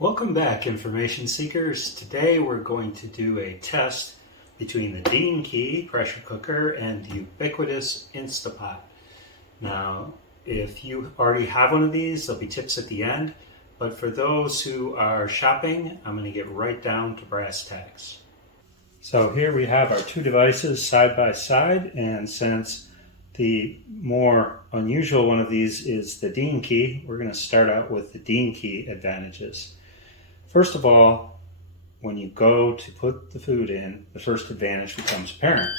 Welcome back, information seekers. Today we're going to do a test between the Deenkee pressure cooker and the ubiquitous Instapot. Now, if you already have one of these, there'll be tips at the end, but for those who are shopping, I'm going to get right down to brass tacks. So here we have our two devices side by side, and since the more unusual one of these is the Deenkee, we're going to start out with the Deenkee advantages. First of all, when you go to put the food in, the first advantage becomes apparent.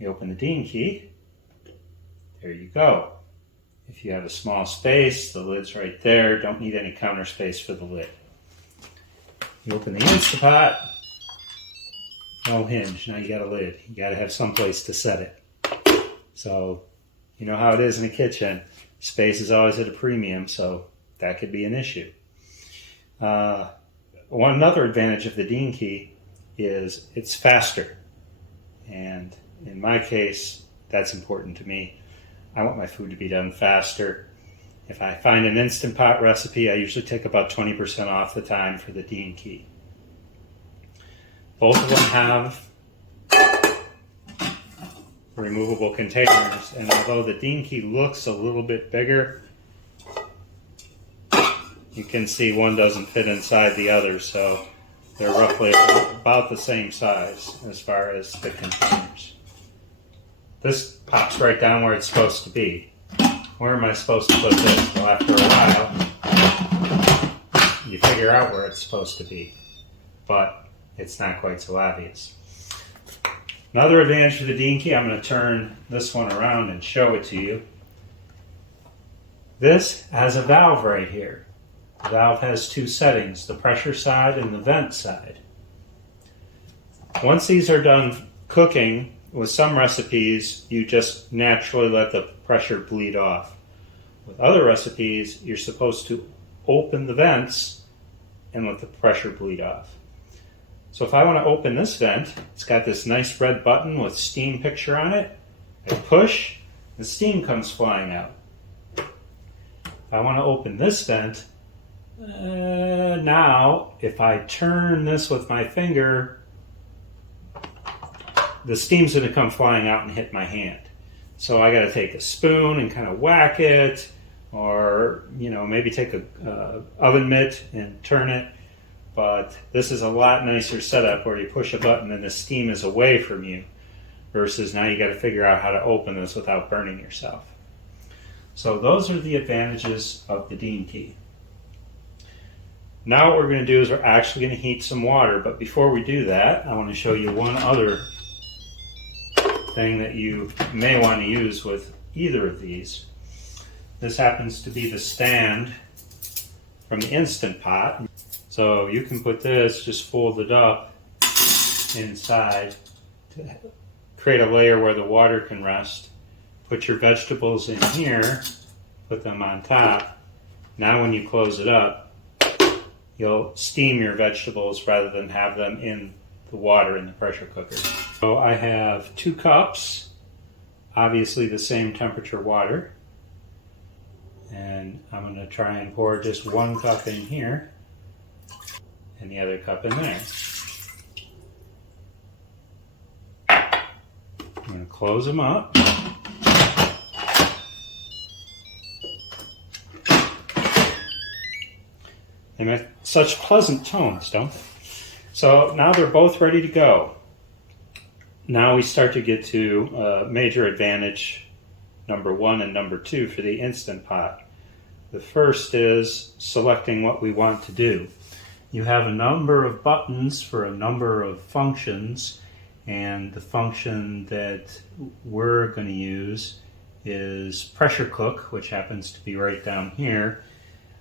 You open the Deenkee, there you go. If you have a small space, the lid's right there. Don't need any counter space for the lid. You open the Instapot, no hinge. Now you got a lid. You got to have some place to set it. So you know how it is in a kitchen. Space is always at a premium, so that could be an issue. One other advantage of the Deenkee is it's faster. And in my case, that's important to me. I want my food to be done faster. If I find an Instant Pot recipe, I usually take about 20% off the time for the Deenkee. Both of them have removable containers, and although the Deenkee looks a little bit bigger, you can see one doesn't fit inside the other, so they're roughly about the same size as far as the containers. This pops right down where it's supposed to be. Where am I supposed to put this? Well, after a while, you figure out where it's supposed to be, but it's not quite so obvious. Another advantage for the Deenkee, I'm going to turn this one around and show it to you. This has a valve right here. The valve has two settings, the pressure side and the vent side. Once these are done cooking, with some recipes, you just naturally let the pressure bleed off. With other recipes, you're supposed to open the vents and let the pressure bleed off. So if I want to open this vent, it's got this nice red button with steam picture on it. I push, the steam comes flying out. If I want to open this vent, now if I turn this with my finger, the steam's going to come flying out and hit my hand. So I got to take a spoon and kind of whack it, or maybe take a oven mitt and turn it. But this is a lot nicer setup where you push a button and the steam is away from you, versus now you got to figure out how to open this without burning yourself. So those are the advantages of the Deenkee. Now what we're going to do is we're actually going to heat some water, but before we do that, I want to show you one other thing that you may want to use with either of these. This happens to be the stand from the Instant Pot. So you can put this just folded up inside to create a layer where the water can rest. Put your vegetables in here, put them on top. Now when you close it up, you'll steam your vegetables rather than have them in the water in the pressure cooker. So I have 2 cups, obviously the same temperature water. And I'm going to try and pour just 1 cup in here and the other cup in there. I'm going to close them up. They make such pleasant tones, don't they? So now they're both ready to go. Now we start to get to major advantage number 1 and number 2 for the Instant Pot. The first is selecting what we want to do. You have a number of buttons for a number of functions, and the function that we're going to use is pressure cook, which happens to be right down here.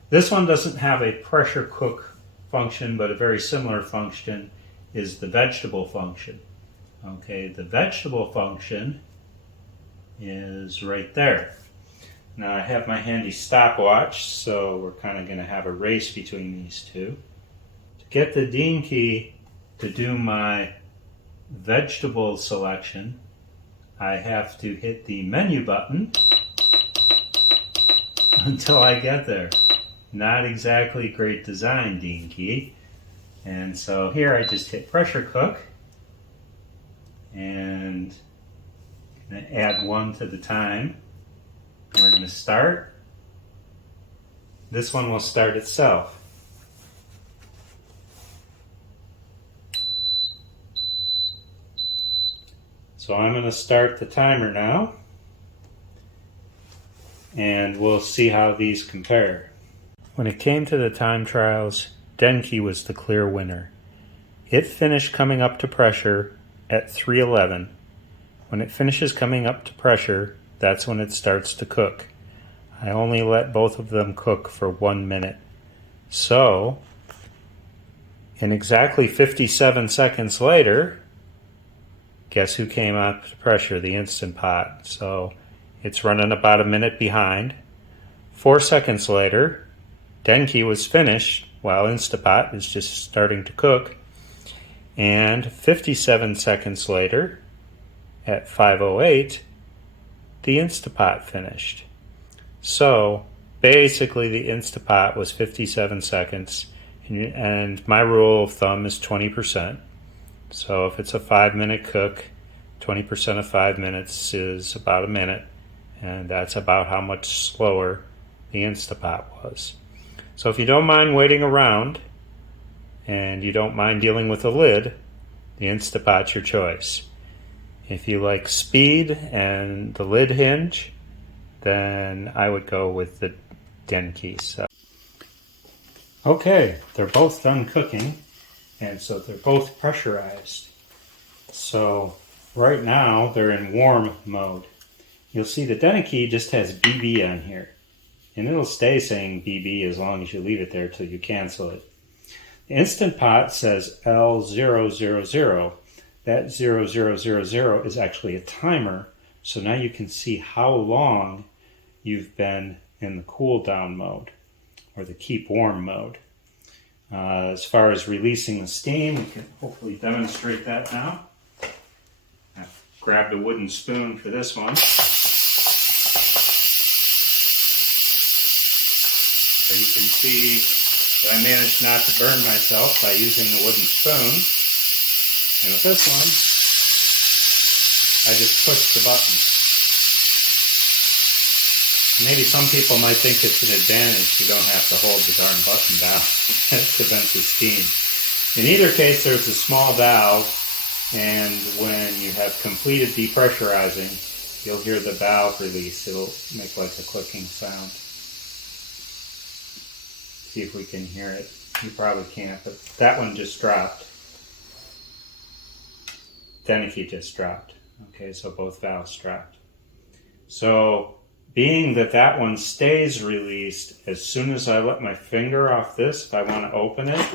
This one doesn't have a pressure cook function, but a very similar function is the vegetable function. Okay, the vegetable function is right there. Now I have my handy stopwatch, so we're kind of going to have a race between these two. To get the Deenkee to do my vegetable selection, I have to hit the menu button until I get there. not exactly great design, Deenkee. And so here I just hit pressure cook and add 1 to the time. And we're going to start. This one will start itself. So I'm going to start the timer now, and we'll see how these compare. When it came to the time trials, Deenkee was the clear winner. It finished coming up to pressure at 3:11. When it finishes coming up to pressure, that's when it starts to cook. I only let both of them cook for 1 minute. So, in exactly 57 seconds later, guess who came up to pressure? The Instant Pot. So it's running about a minute behind. 4 seconds later, Deenkee was finished while Instant Pot is just starting to cook. And 57 seconds later, at 5:08, the Instant Pot finished. So basically the Instant Pot was 57 seconds, and my rule of thumb is 20%. So if it's a 5-minute cook, 20% of 5 minutes is about a minute, and that's about how much slower the Instant Pot was. So if you don't mind waiting around, and you don't mind dealing with the lid, the Instant Pot's your choice. If you like speed and the lid hinge, then I would go with the Deenkee. So. Okay, they're both done cooking. And so they're both pressurized. So right now they're in warm mode. You'll see the Deenkee just has BB on here. And it'll stay saying BB as long as you leave it there till you cancel it. The Instant Pot says L000. That 0000 is actually a timer. So now you can see how long you've been in the cool down mode or the keep warm mode. As far as releasing the steam, we can hopefully demonstrate that now. I've grabbed a wooden spoon for this one. So you can see that I managed not to burn myself by using the wooden spoon. And with this one, I just push the button. Maybe some people might think it's an advantage. You don't have to hold the darn button down to vent the steam. In either case, there's a small valve, and when you have completed depressurizing, you'll hear the valve release. It'll make like a clicking sound. See if we can hear it. You probably can't, but that one just dropped. Deenkee just dropped. Okay, so both valves dropped. So, being that that one stays released, as soon as I let my finger off this, if I want to open it,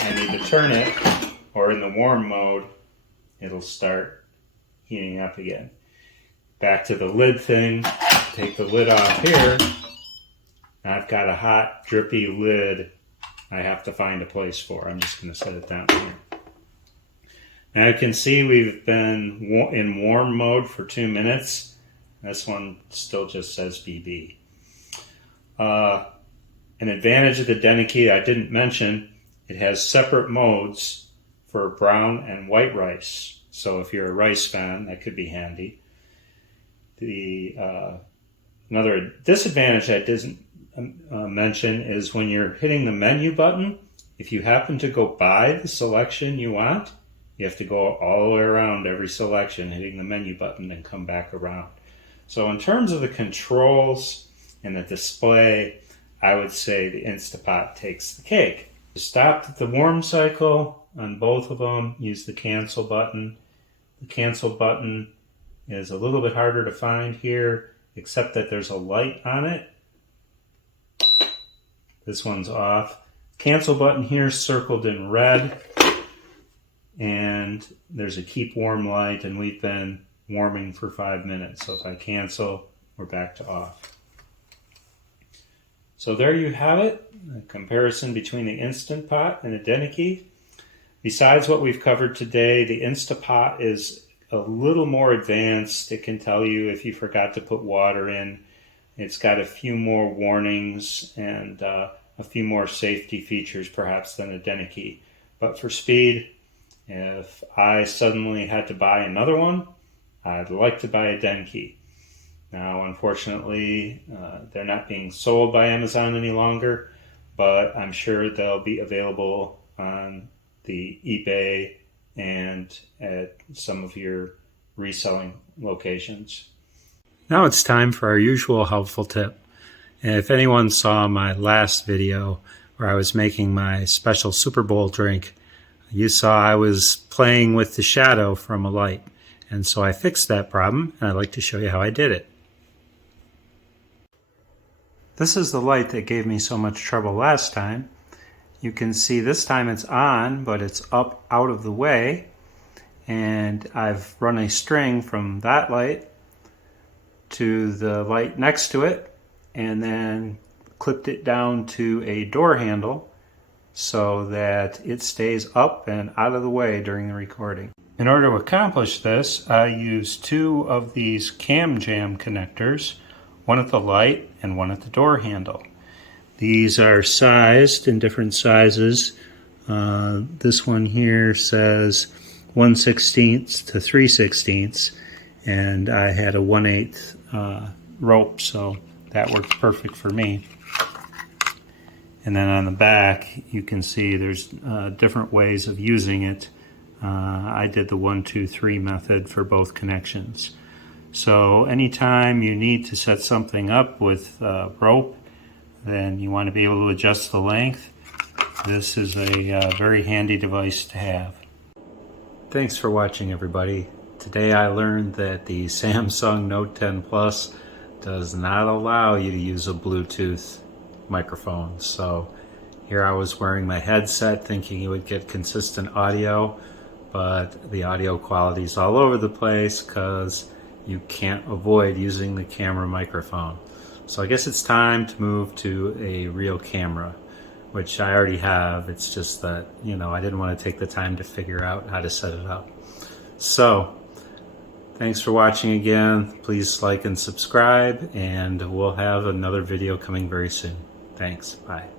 I need to turn it, or in the warm mode, it'll start heating up again. Back to the lid thing, take the lid off here. Now I've got a hot, drippy lid I have to find a place for. I'm just going to set it down here. Now you can see we've been in warm mode for 2 minutes. This one still just says BB. An advantage of the Deenkee I didn't mention, it has separate modes for brown and white rice. So if you're a rice fan, that could be handy. Another disadvantage I didn't mention is when you're hitting the menu button, if you happen to go by the selection you want, you have to go all the way around every selection, hitting the menu button, and come back around. So in terms of the controls and the display, I would say the Instant Pot takes the cake. To stop the warm cycle on both of them, use the cancel button. The cancel button is a little bit harder to find here, except that there's a light on it. This one's off. Cancel button here is circled in red, and there's a keep warm light, and we've been warming for 5 minutes. So if I cancel, we're back to off. So there you have it, a comparison between the Instant Pot and the Deenkee. Besides what we've covered today, the Instant Pot is a little more advanced. It can tell you if you forgot to put water in. It's got a few more warnings, and a few more safety features perhaps than a Deenkee. But for speed, if I suddenly had to buy another one, I'd like to buy a Deenkee. Now, unfortunately, they're not being sold by Amazon any longer, but I'm sure they'll be available on the eBay and at some of your reselling locations. Now it's time for our usual helpful tip. And if anyone saw my last video where I was making my special Super Bowl drink, you saw I was playing with the shadow from a light. And so I fixed that problem, and I'd like to show you how I did it. This is the light that gave me so much trouble last time. You can see this time it's on, but it's up out of the way. And I've run a string from that light to the light next to it, and then clipped it down to a door handle so that it stays up and out of the way during the recording. In order to accomplish this, I use two of these cam jam connectors, one at the light and one at the door handle. These are sized in different sizes. This one here says 1/16 to 3/16, and I had a 1/8 rope, so that worked perfect for me. And then on the back, you can see there's different ways of using it. I did the 1, 2, 3 method for both connections. So anytime you need to set something up with rope, then you want to be able to adjust the length. This is a very handy device to have. Thanks for watching, everybody. Today I learned that the Samsung Note 10 Plus does not allow you to use a Bluetooth microphone. So here I was wearing my headset thinking you would get consistent audio, but the audio quality is all over the place because you can't avoid using the camera microphone. So I guess it's time to move to a real camera, which I already have. It's just that, I didn't want to take the time to figure out how to set it up. So thanks for watching again. Please like and subscribe, and we'll have another video coming very soon. Thanks. Bye.